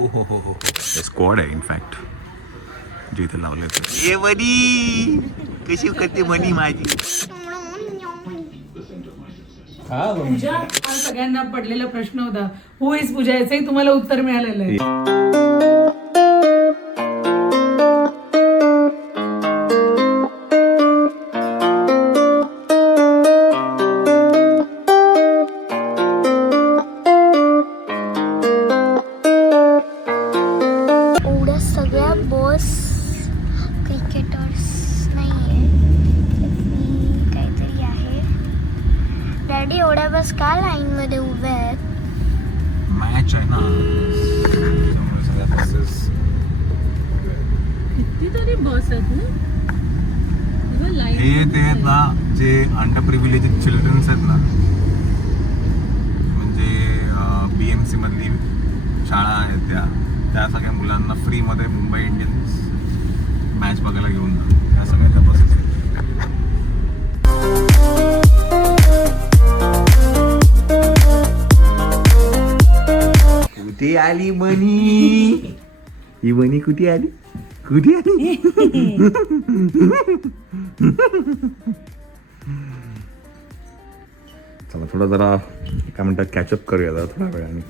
ओ हो स्क्वॉड आहे इनफॅक्ट जे इथे लावले ए मनी कशी करते मनी माझी. पूजा हा सगळ्यांना पडलेला प्रश्न होता. हु इज पूजा? याचंही तुम्हाला उत्तर मिळालेलं आहे. सगळ्या बॉस क्रिकेटर्स नाहीये, काहीतरी आहे. डॅडी एवढ्या बस का लाईन मध्ये उभे आहेत? मॅच आहे ना त्यामुळे सगळ्या बसेस कितीतरी बस आहेत ना. हे ते आहेत ना जे अंडर प्रिव्हिलेज चिल्ड्रन्स आहेत ना, म्हणजे BMC मधली शाळा आहेत त्या सगळ्या मुलांना फ्रीमध्ये मुंबई इंडियन्स मॅच बघायला घेऊन जातात. त्या सगळ्या त्या बसेस कुठे आली मनी? ही मनी कुठे आली? कुठे आली? चला थोडा जरा काय म्हणतात कॅचअप करूया जरा थोड्या वेळाने.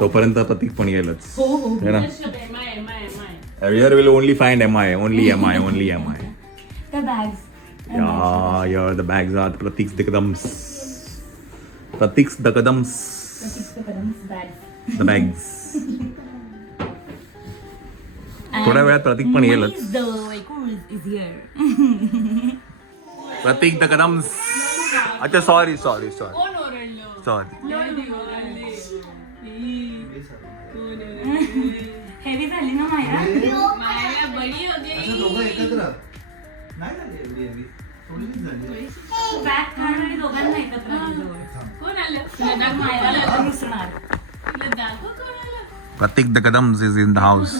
तोपर्यंत प्रतीक पण येईलच. है ना? Here will only find MI, only MI. The bags. Yeah, the bags are Pratik's the Kadams. Pratik's the Kadams. The bags. थोड्या वेळात प्रतीक पण येईलच. प्रतीक द कदम्स. अच्छा सॉरी हेवी झाली ना माया. बॅग काढ आणि दोघांना एकत्र कोण आलं? मायला मिसणार. Prateek the Kadams is in the house.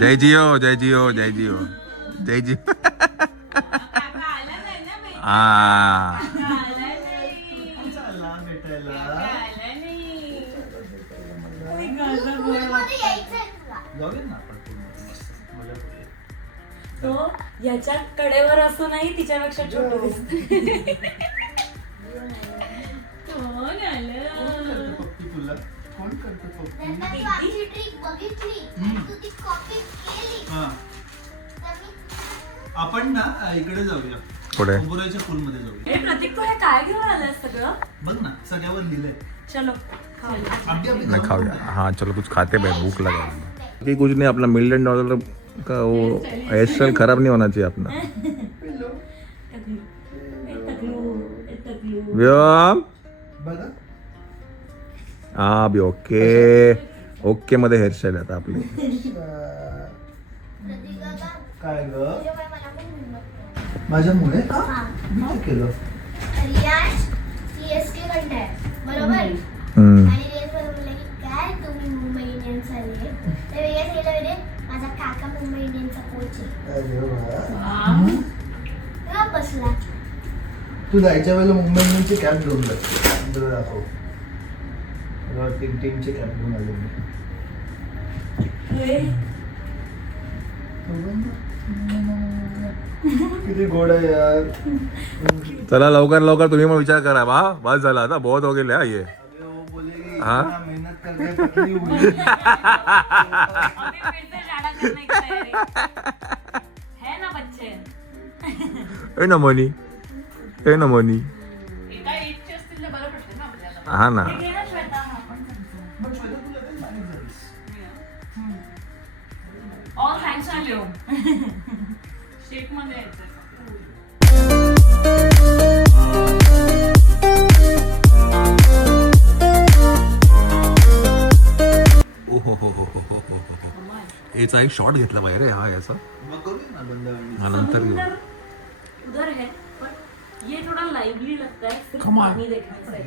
जय जियो. तो याच्या कडेवर असूनही तिच्यापेक्षा छोटी दिसते. आपण ना इकडे जाऊया, पुढे ओबरायच्या पूल मध्ये जाऊया. प्रतीक तू हे काय घेऊन आलाय सगळं? बघ ना सगळ्यावर लिहिलंय. चलो ना खाऊया. हाँ चलो कुछ खाते भाई, भूख लगा. कि कुछ नहीं, अपना $1 मिलियन का वो हेयर स्टाइल खराब नहीं होना चाहिए अपना. व्योम बघा हा बी ओके मध्ये हेअरस्टाईल आता आपली. काय ग माझ्यामुळे का मी काय केलं? रियाज CSK कडनं आहे, बरोबर? आणि रियाज बरोबर बोलला की काय तुम्ही मुंबई इंडियन्स आले. तर रियाज गेला म्हणजे माझा काका मुंबई इंडियन्सचा कोच आहे. अरे वा. का बसला? तू जायच्या वेळेला मुंबई इंडियन्सची कॅप घेऊन जाते. दाखव टीमची कॅप घेऊन आले मी. किती गोड आहे यार. चला लवकर तुम्ही पण विचार करा. बस झाला आता, बहुत हो गेले. ये हाँ मेहनत करके पतली हुई है ना बच्चे. ए ना मनी हा ना. All thanks to you. Shake मध्ये याचा एक शॉट घेतला पाहिजे रे. हा याचा हा नंतर घेऊ. उधर है पर ये थोड़ा लाइवली लगता है. सिर्फ Come on. पानी देखने से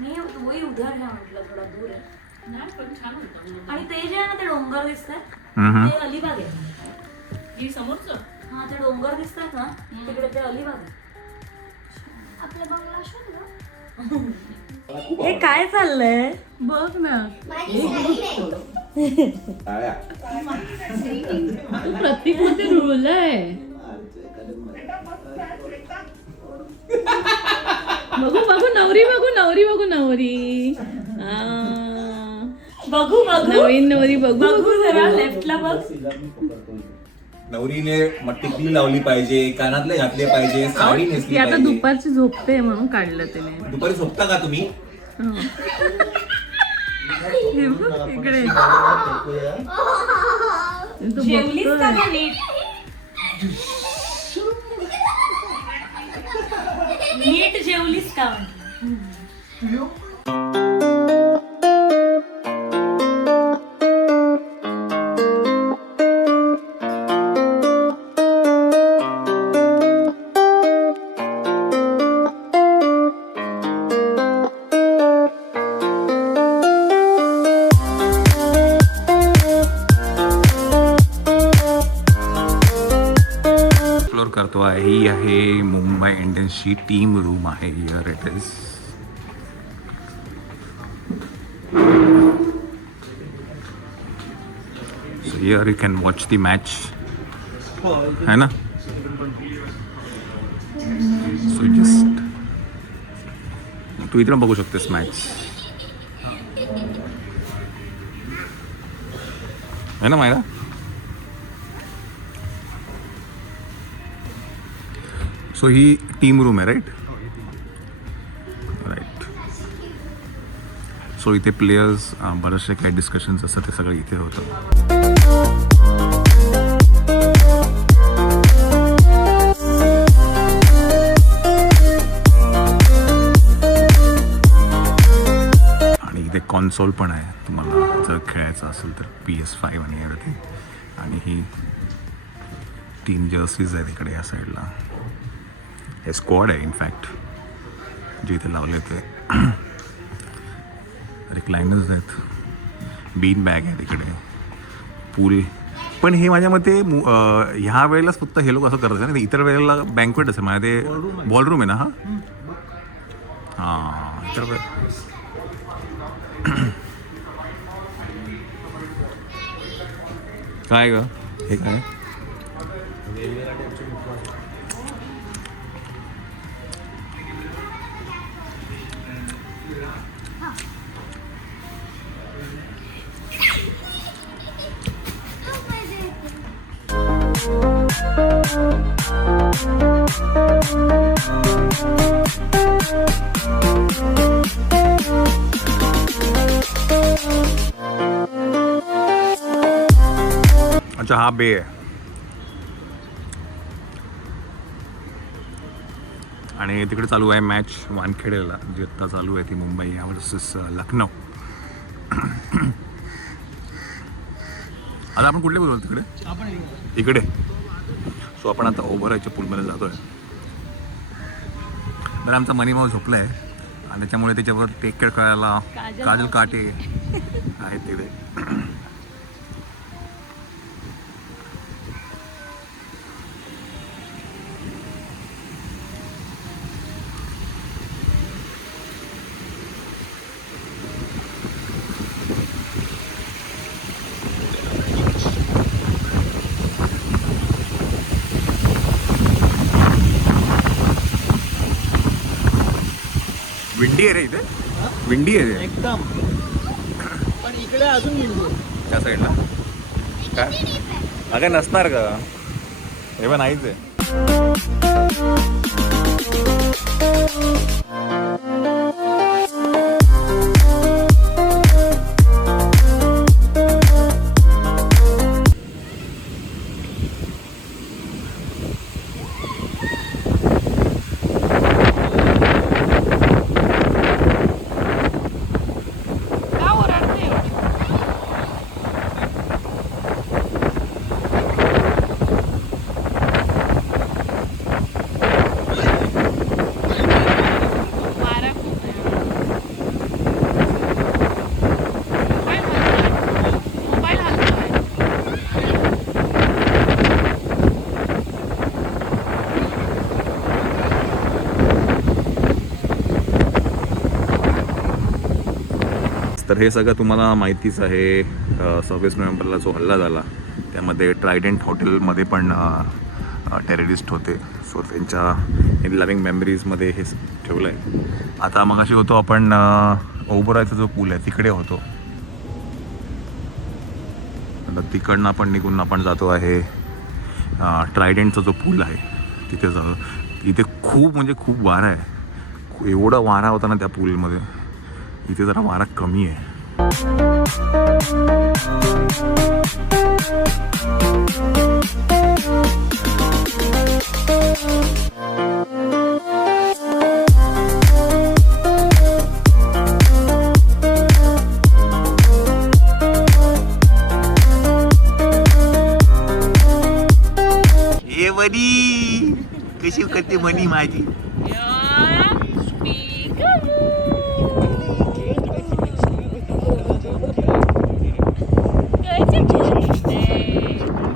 नहीं, वही उधर है म्हटलं, थोडा दूर आहे. आणि ते जे आहे ना ते डोंगर दिसतात ते अलिबाग आहे. समोरचं हा ते डोंगर दिसतात ना तिकडे ते अलिबाग आहे. आपला बंगला शोध ना. हे काय चाललंय? बघ ना, माझी स्टाईल आहे. प्रत्येक मध्ये रुळलंय. बघू बघू नवरी, बघू नवरी, बघू नवरी. बघू बघू नवीन नवरी बघू. बघू जरा लेफ्टला बघ. नवरीने मग टिकली लावली पाहिजे, कानातले घातले पाहिजे, साडी ती नेसली आता पाहिजे. दुपारची झोपते म्हणून काढलं तिने. दुपारी झोपता का तुम्ही? हे बघ इकडे. तो जेवलीस बघतोय. का गं नीट? नीट जेवलीस का? एक्सप्लोर करतो आहे. ही आहे मुंबई इंडियन्सची टीम रूम आहे. Here it is. So here you can watch the match, है ना. सो जस्ट तू इथे बघू शकतेस मॅच, है ना मायरा. सो ही टीम रूम आहे, राईट. सो इथे प्लेयर्स बरेचसे काही डिस्कशन्स असतात ते सगळे इथे होतं. आणि इथे कॉन्सोल पण आहे तुम्हाला जर खेळायचं असेल तर PS5 आणि एवढं. आणि ही टीम जर्सीज आहेत इकडे या साईडला. हे स्क्वॉड आहे इनफॅक्ट जे इथे लावले ते. रिक्लायनर्स आहेत, बीन बॅग आहे तिकडे, पूल. पण हे माझ्या मते ह्या वेळेलाच फक्त हे लोक असं करतात ना. इतर वेळेला बँक्वेट असेल माझ्या ते. बॉलरूम आहे ना हा. हां इतर वेळ. काय ग हे काय? अच्छा हा बे आहे. आणि तिकडे चालू आहे मॅच वानखेडेला जी आत्ता चालू आहे ती मुंबई वर्सेस लखनौ. आता आपण कुठले बोलतो तिकडे? इकडे. सो आपण आता ओबरायच्या पूलमध्ये जातोय. तर आमचा मनीमाव झोपला आहे आणि त्याच्यामुळे त्याच्यावर टेक्केड करायला काजल काटे आहेत तिकडे. विंडी आहे रे इथे. विंडी आहे एकदम. पण इकडे अजून विंडो त्या साईडला. काय अगं नसणार का? हे पण नाहीच आहे. तर हे सगळं तुम्हाला माहितीच आहे. 26 नोव्हेंबरला जो हल्ला झाला त्यामध्ये ट्रायडंट हॉटेलमध्ये पण टेररिस्ट होते. सो त्यांच्या इन लव्हिंग मेमरीजमध्ये हे ठेवलं आहे. आता मगाशी होतो आपण ओबरायचा जो पूल आहे तिकडे होतो. आता तिकडनं आपण निघून आपण जातो आहे ट्रायडंटचा जो पूल आहे तिथे जातो. इथे खूप म्हणजे खूप वारा आहे. एवढा वारा होता ना त्या पूलमध्ये. इथे जरा वारा कमी आहे. ए मनी कशी करते मनी माझी.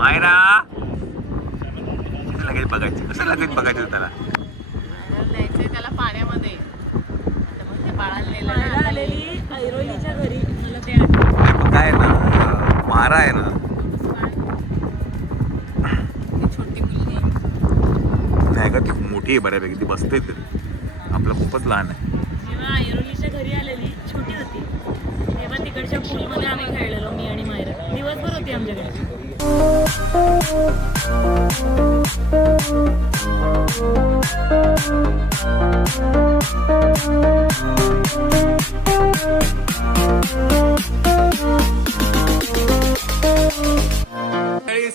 मायरा कसं लगेच बघायचं, कसं लगेच बघायचं त्याला. त्याला पाण्यामध्ये आलेली ऐरोलीच्या घरी मला ते काय आहे ना वारा आहे ना. छोटी मुलगी नाही का ती मोठी आहे बऱ्यापैकी. ती बसते तरी आपलं खूपच लहान आहे. जेव्हा ऐरोलीच्या घरी आलेली छोटी होती तेव्हा तिकडच्या पूलमध्ये आम्ही खेळलेलो, मी आणि मायरा. दिवसभर होती आमच्याकडे.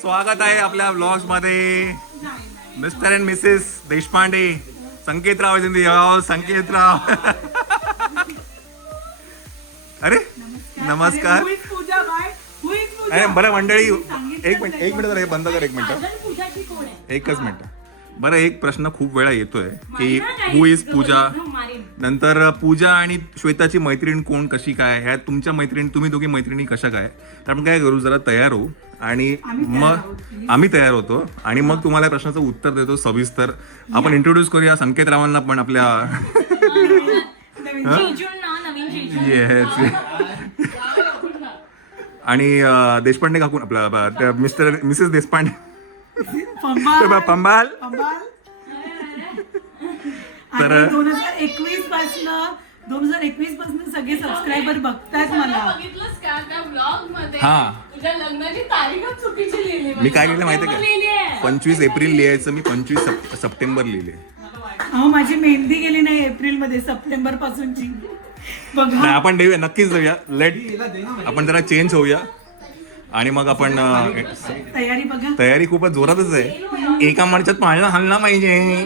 स्वागत आहे आपल्या ब्लॉग्स मध्ये. Mr and Mrs Deshpande, Sanketrao Sanketrao. अरे नमस्कार. अरे बरं मंडळी, एक मिनिट जरा हे बंद कर. एक मिनिट, एकच मिनिट. बरं, एक प्रश्न खूप वेळा येतोय की हु इज पूजा, नंतर पूजा आणि श्वेताची मैत्रीण कोण, कशी काय, ह्या तुमच्या मैत्रीण, तुम्ही दोघी मैत्रिणी कशा काय. तर आपण काय करू, जरा तयार होऊ आणि मग आम्ही तयार होतो आणि मग तुम्हाला प्रश्नाचं उत्तर देतो सविस्तर. आपण इंट्रोड्यूस करूया संकेतरावांना पण आपल्या. येस. आणि देशपांडे काकून आपला मिसेस देशपांडे पंबाल. तर 2021 पासून सगळे सबस्क्रायबर बघतायत मला. बघितलंस का त्या ब्लॉग मध्ये हा. तुझ्या लग्नाची तारीखच चुकीची लिहिली. मी काय लिहिलं माहिती का, 25 एप्रिल लिहायचं, मी 25 सप्टेंबर लिहिले. अहो माझी मेहंदी गेली नाही एप्रिल मध्ये, सप्टेंबर पासूनची. बघा नाही, आपण देऊया, नक्कीच देऊया. आपण जरा चेंज होऊया आणि मग आपण तयारी बघा. तयारी खूपच जोरातच आहे. एका मार्चात पाळणा हलला पाहिजे.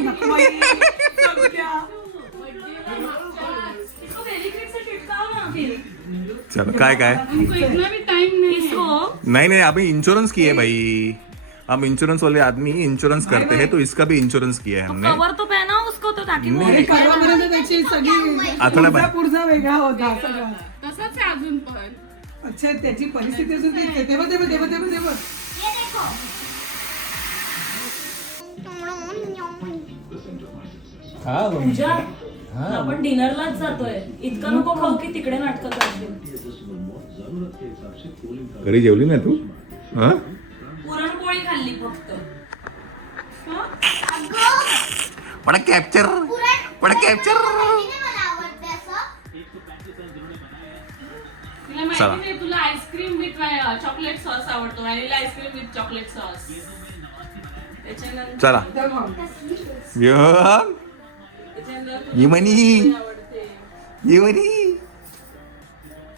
चलो काय काय नहीं अभी इंश्योरेंस किया है भाई. हम इंश्योरेंस वाले आदमी इंश्योरेंस करते हैं, तो इसका भी इंश्योरेंस किया है हमने. कवर तो पहना उसको तो ताकि वो नहीं. त्याची सगळी आठवडा बाय. पुढचा वेगळा होता सगळं. तसंच आहे अजून पण. अच्छा त्याची परिस्थिती अजून ती तेव्हा तेव्हा तेव्हा तेव्हा तेव्हा ये देखो. पूजा आपण डिनरलाच जातोय. इतकं नको खाऊ की तिकडे नाटकं करते. घरी जेवली ना तू. पुरणपोळी खाल्ली फक्त. पण कॅप्चर मला आवडते असं. तुला माहिती नाही, तुला आईस्क्रीम विथ चॉकलेट सॉस आवडतो. Vanilla ice cream with chocolate sauce. त्याच्यानंतर चला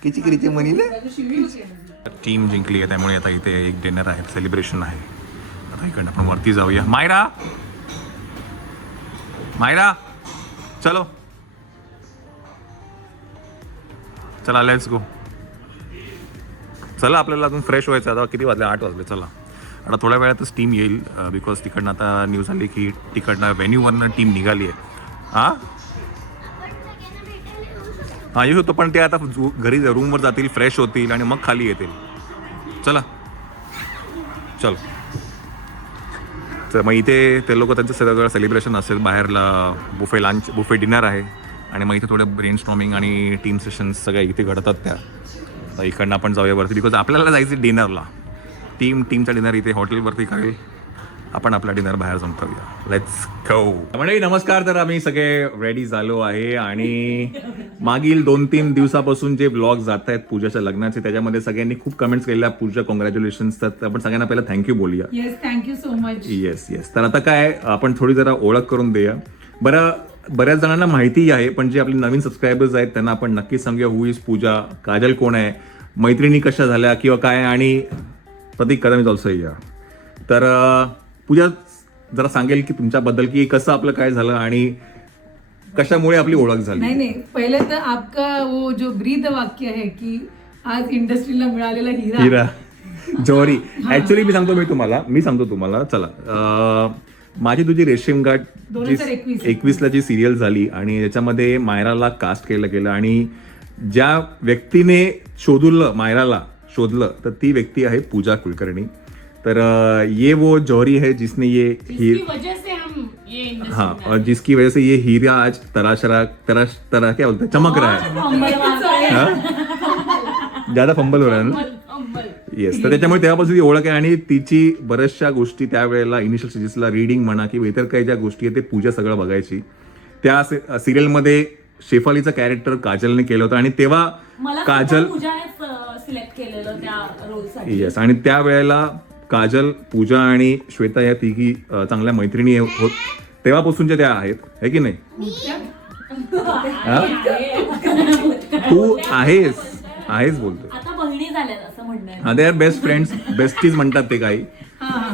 किती करीचे म्हणील. टीम जिंकली आहे त्यामुळे आता इथे एक डिनर आहे, सेलिब्रेशन आहे. आता इकडनं आपण वरती जाऊया. मायरा चलो चला लेट्स गो. चला आपल्याला अजून फ्रेश व्हायचं. आता किती वाजले, 8 वाजले. चला आता थोड्या वेळातच टीम येईल, बिकॉज तिकडनं आता न्यूज आली की तिकडनं व्हेन्यूवरनं टीम निघाली आहे. हां हां येऊ शकतो, पण ते आता घरी रूमवर जातील, फ्रेश होतील आणि मग खाली येतील. चला चल. तर मग इथे ते लोक त्यांचं सगळं सेलिब्रेशन असेल. बाहेरला बुफे डिनर आहे आणि मग इथे थोडं ब्रेन स्टॉर्मिंग आणि टीम सेशन्स सगळ्या इथे घडतात त्या. तर इकडनं आपण जाऊया वरती बिकॉज आपल्याला जायचं डिनरला. टीमचा डिनर इथे हॉटेलवरती करेल, आपण आपला डिनर बाहेर संपवूया. Let's go. म्हणजे नमस्कार. तर आम्ही सगळे रेडी झालो आहे आणि मागील 2-3 दिवसापासून जे ब्लॉग जात आहेत पूजाच्या लग्नाचे त्याच्यामध्ये सगळ्यांनी खूप कमेंट्स केल्या. पूजा कॉंग्रॅच्युलेशन्स. तर आपण सगळ्यांना पहिला थँक्यू बोलूया. Yes, thank you so much. Yes. तर आता काय आपण थोडी जरा ओळख करून देऊया. बऱ्याच जणांना माहिती आहे, पण जे आपले नवीन सबस्क्रायबर्स आहेत त्यांना आपण नक्कीच सांगूया हू इज पूजा, काजल कोण आहे, मैत्रिणी कशा झाल्या किंवा काय, आणि प्रतीक कदम इज ऑल्सो हियर. तर पूजा जरा सांगेल की तुमच्याबद्दल की कसं आपलं काय झालं आणि कशामुळे आपली ओळख झाली. नाही, पहिले तर आपका वो जो ब्रीद वाक्य है की आज इंडस्ट्रीला मिळालेला हिरा जवारी. ऍक्च्युली मी सांगतो तुम्हाला चला. माझी तुझी रेशीम गाठ 2021 जी सिरियल झाली आणि त्याच्यामध्ये मायराला कास्ट केलं गेलं आणि ज्या व्यक्तीने मायराला शोधलं तर ती व्यक्ती आहे पूजा कुलकर्णी. तर ये वो जौहरी है जिसने जिसकी वजह से हम ये industry में आए. और जिसकी वजह से ये हीरा आज तरह क्या बोलते हैं, चमक रहा है. ज्यादा फंबल हो रहा है ना. अंबल. येस. तर त्याच्यामुळे तेव्हापासून ती ओळख आहे आणि तिची बऱ्याचशा गोष्टी त्यावेळेला इनिशियल स्टेजेसला रीडिंग म्हणा किंवा इतर काही ज्या गोष्टी आहेत ते पूजा सगळं बघायची. त्या सिरियलमध्ये शेफालीचं कॅरेक्टर काजलने केलं होतं आणि तेव्हा काजल सिलेक्ट केलेलं त्या रोलसाठी. येस. आणि त्यावेळेला काजल, पूजा आणि श्वेता या तिघी चांगल्या मैत्रिणी होत तेव्हापासूनच्या त्या आहेत, है की नाही. तू आहेस बोलतो. आता बहिणी झाल्या असं म्हणणं. They are best friends, besties म्हणतात ते काही.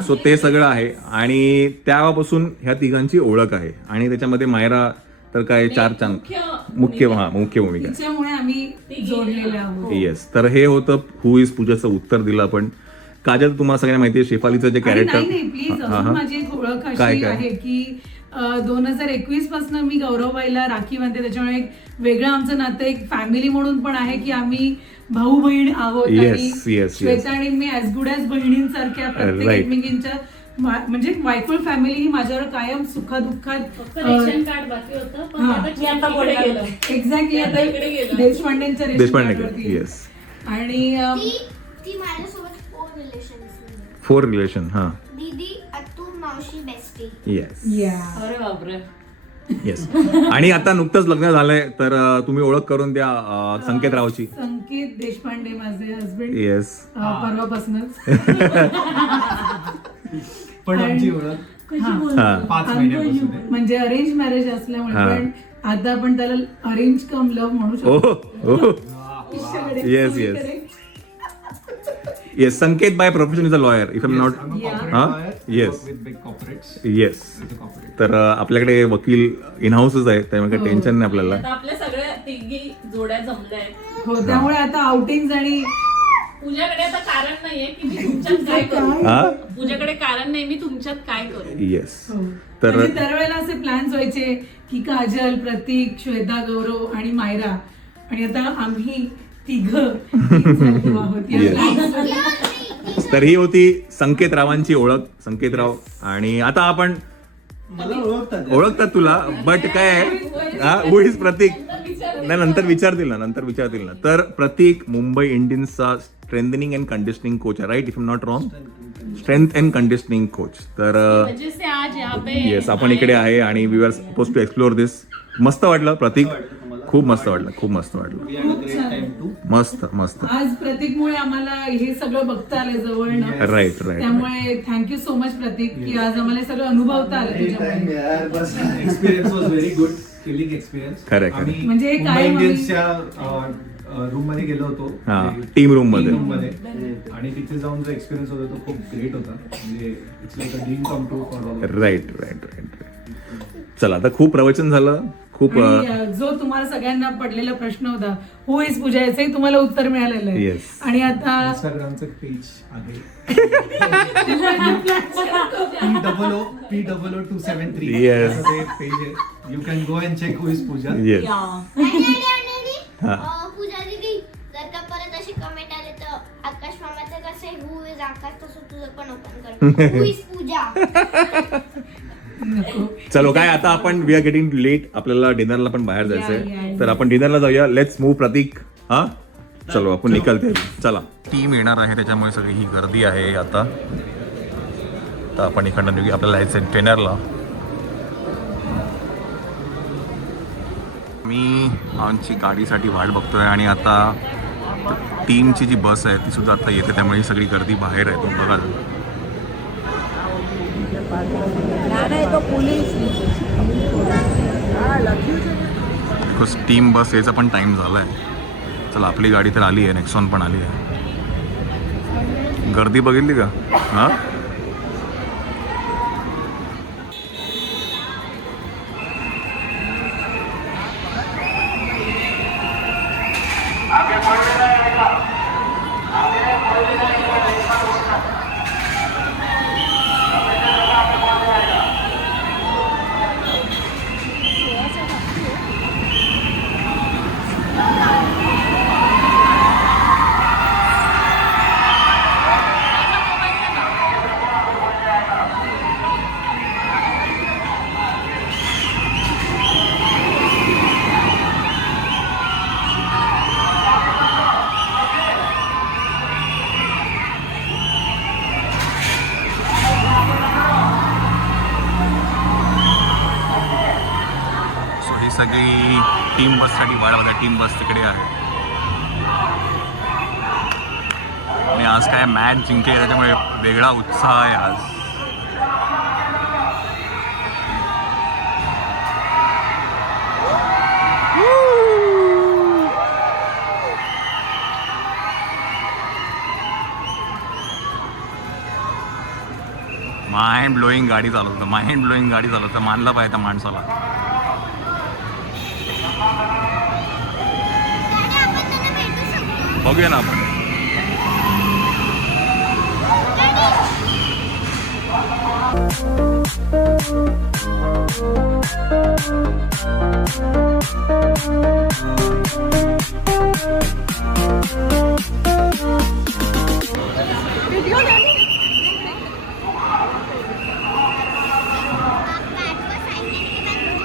सो ते सगळं आहे आणि तेव्हापासून ह्या तिघांची ओळख आहे. आणि त्याच्यामध्ये मायरा तर काय मुख्य भूमिका. त्याच्यामुळे आम्ही जोडलेले आहोत. येस. तर हे होतं हू इज पूजाचं उत्तर दिलं आपण. काजल तुम्हाला सगळ्यांना माहिती आहे शेफालीचं जे कॅरेक्टर. प्लीज माझी एक ओळख अशी आहे की 2021 पासून मी गौरवबाईला राखी बांधते. त्याच्यामुळे एक वेगळं आमचं नातं एक फॅमिली म्हणून पण आहे की आम्ही भाऊ बहीण आहोत. आणि श्वेता आणि मी ॲज गुड ॲज बहिणींसारख्या प्रत्येक एकमेकींच्या म्हणजे वायफुल फॅमिली ही माझ्यावर कायम सुखादुःखात. रेशन कार्ड बाकी होतं पण आता पुढे गेलं. एक्झॅक्टली. आता देशपांडेंच्या देशपांडे. येस. आणि ती माझ्यासोबत 4 रिलेशन. हा. दीदी, अतू, मावशी, बेस्टी. येस. अरे बापरे. येस. आणि आता नुकतंच लग्न झालंय तर तुम्ही ओळख करून द्या संकेत रावची. संकेत देशपांडे माझे हसबंड. येस. परवापासूनच. पण आमची ओळख 5 महिन्यापासून आहे. म्हणजे अरेंज मॅरेज असल्यामुळे पण आता आपण त्याला अरेंज कम लव्ह म्हणू शकतो. Yes. Yes. Sanket by profession is a lawyer if I'm not. Yes. तर आपल्याकडे वकील इन हाऊसच आहे त्यामुळे काही टेन्शन नाही आपल्याला. आपल्या सगळ्या तिघी जोड्या जमल्या आहेत. हो, त्यामुळे आता आउटिंग आणि पूजाकडे आता कारण नाहीये की मी तुमच्यात काय करू. पूजाकडे कारण नाही, मी तुमच्यात काय करू. येस. तर दरवेळेला असे प्लॅन्स व्हायचे की काजल, प्रतीक, श्वेता, गौरव आणि मायरा आणि आता आम्ही तर ही होती संकेत रावांची ओळख. संकेत राव. आणि आता आपण मला ओळखतात तुला बट काय हू इज प्रतीक नाही नंतर विचारतील ना. तर प्रतीक मुंबई इंडियन्सचा स्ट्रेंथनिंग अँड कंडिशनिंग कोच आहे, right if I'm not wrong. Strength and conditioning coach. तर येस आपण इकडे आहे आणि we are suppose to explore this. मस्त वाटलं प्रतीक. खूप मस्त वाटलं. मस्त. आज प्रतीकमुळे आम्हाला हे सगळं बघता आलं जवळ. राईट. त्यामुळे थँक्यू सो मच प्रतीक की आज आम्हाला सगळं अनुभवता आलं तुझ्यामुळे. Experience was very good. Feeling experience. Correct. म्हणजे मुंबई इंडियन्सच्या रूम मध्ये गेलो होतो. टीम रूम मध्ये आणि तिथे जाऊन जो एक्सपिरियन्स होता तो खूप ग्रेट होता. म्हणजे it's like a dream come true for all. Right. चला आता खूप प्रवचन झालं. खूप जो तुम्हाला सगळ्यांना पडलेला प्रश्न होता हू इज पूजा याचंही तुम्हाला उत्तर मिळालेलं आहे. आणि आता इंस्टाग्रामचं पेज आहे POO273. Yes. पेज आहे. You can go and check who is Pooja. Yes. Pooja दीदी, जर का परत अशी कमेंट आले तर आकाश मामाचं कसं आहे हू इज आकाश तसं तुझं पण ओपन कर हू इज पूजा. नको. चलो काय आता आपण वी आर गेटिंग लेट, आपल्याला डिनरला पण बाहेर जायचंय, तर आपण डिनरला जाऊया. लेट्स मूव प्रतीक. हा चलो आपण निकलते. चला, टीम येणार आहे त्याच्यामुळे सगळी ही गर्दी आहे आता. तर आपण इकडनं निघूया, आपल्याला जायचं ट्रेनरला. मी आमची गाडीसाठी वाट बघतोय आणि आता टीमची जी बस आहे ती सुद्धा आता येते, त्यामुळे ही सगळी गर्दी बाहेर आहे. तुम्ही बघाल बिकॉज टीम बस यायचा पण टाइम झाला आहे. चला आपली गाडी तर आली आहे, नेक्सॉन पण आली आहे. गर्दी बघितली का? हां सगळी टीम बससाठी वाट बघा. टीम बस तिकडे आहे आणि आज काय मॅच जिंकली आहे त्याच्यामुळे वेगळा उत्साह आहे आज. माइंड ब्लोईंग गाडी चालवतं, माइंड ब्लोईंग गाडी चालवतं. मानलं पाहिजे त्या माणसाला. बघूया ना आपण.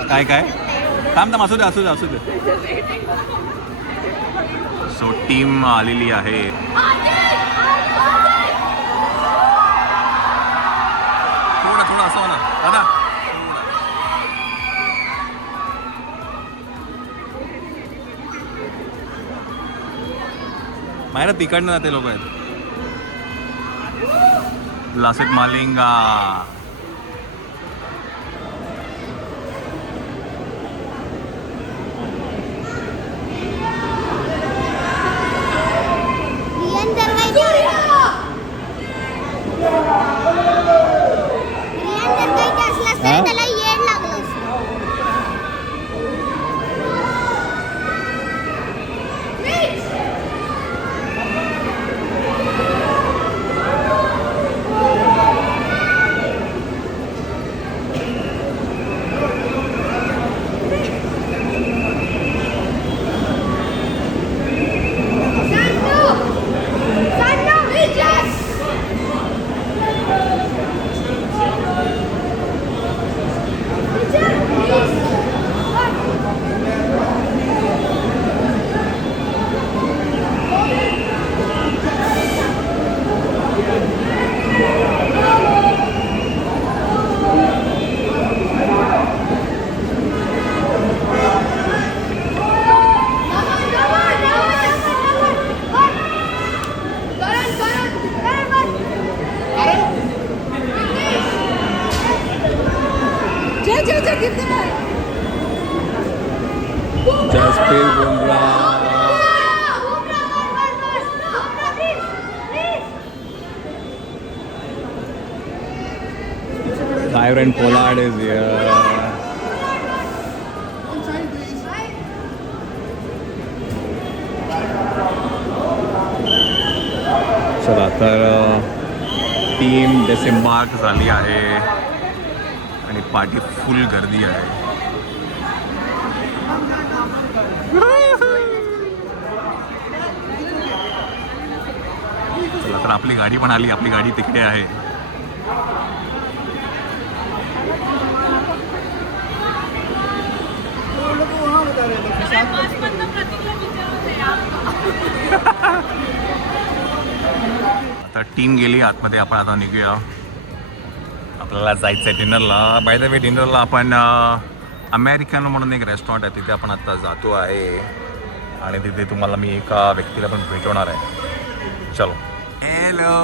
काय काय थांब थांब, असू दे असू दे असू दे. सो टीम आलेली आहे. थोडं थोडं असं ना दादा. माहिती तिकडनं जाते लोक आहेत. लासित मालिंगा. त्याला येड लागलं. Jasprit Bumrah. Kyron Pollard is here. चला तर टीम डिसेंबार्क झाली आहे आणि पार्टी फुल गर्दी आहे. चला तर आपली गाडी पण आली. आपली गाडी तिकडे आहे. आता टीम गेली आतमध्ये, आपण आता निघूया. आपल्याला जायचं आहे डिनरला. बाय द वे डिनरला आपण अमेरिकन म्हणून एक रेस्टॉरंट आहे, तिथे आपण आता जातो आहे आणि तिथे तुम्हाला मी एका व्यक्तीला पण भेटवणार आहे. चलो. हॅलो.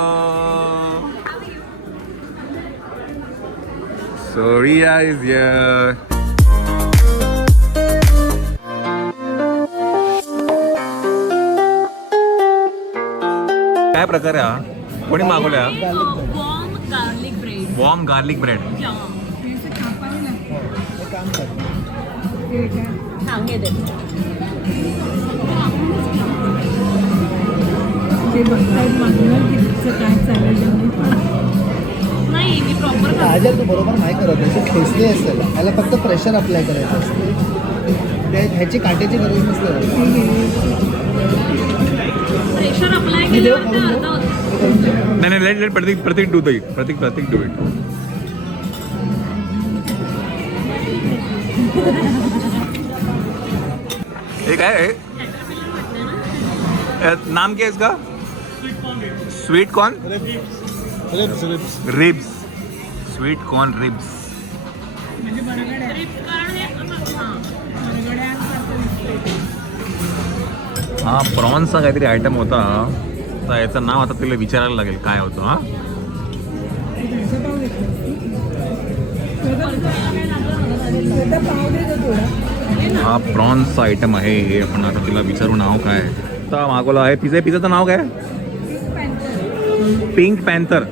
सोरिया इज हियर. काय प्रकार आहे हा? कोणी मागवल्या? Warm garlic bread. Warm garlic bread. सांगे दे. ते बघतायत मागणार की तिचं काय चालेल. नाही मी प्रॉपर काजल तू बरोबर नाही करत, त्याचे खेचले असेल, ह्याला फक्त प्रेशर अप्लाय करायचं असतं, ह्याची काट्याची गरज नसते. प्रेशर अप्लाय केल्यावर ते अर्धा होतं. नाही नाही, let Prateek do it. Prateek do it. हे काय आहे? नाम क्या है इसका? Sweet corn ribs. Sweet corn ribs. हा प्रॉन्सचा काहीतरी आयटम होता, तर याचं नाव आता तिला विचारायला लागेल काय होतं. हा हा प्रॉन्सचा आयटम आहे. हे आपण आता तिला विचारू नाव काय. आता मागवलं आहे पिझ्झाचं नाव काय? Pink panther.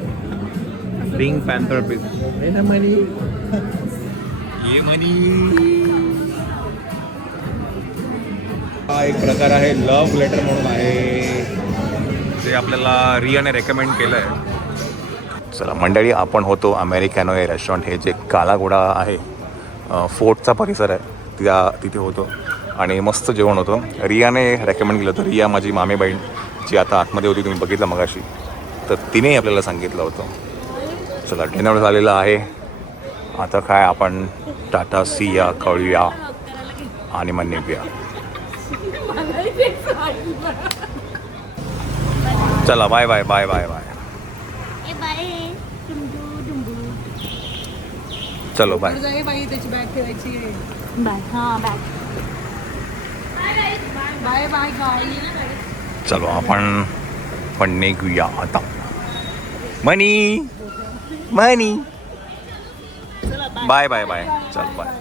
Pink panther pizza. हा एक प्रकार आहे लव्ह लेटर म्हणून आहे, जे आपल्याला रियाने रेकमेंड केलं आहे. चला मंडळी, आपण होतो अमेरिकॅनो हे रेस्टॉरंट, हे जे कालाघोडा आहे, फोर्टचा परिसर आहे, तिथे होतो आणि मस्त जेवण होतं. रियाने रेकमेंड केलं होतं. रिया माझी मामी बहीण जी आता आतमध्ये होती, तुम्ही बघितलं मगाशी, तर तिने आपल्याला सांगितलं होतं. चला डिनर झालेलं आहे. आता काय आपण टाटा सिया कळूया आणि मग निघूया. चला bye bye bye bye bye. चलो बाय. बाई त्याची बॅग ठेवायची आहे. बाय. हां बॅग. बाय बाय गाई. चलो आपण पण निघूया आता. मनी बाय बाय बाय. चल बाय.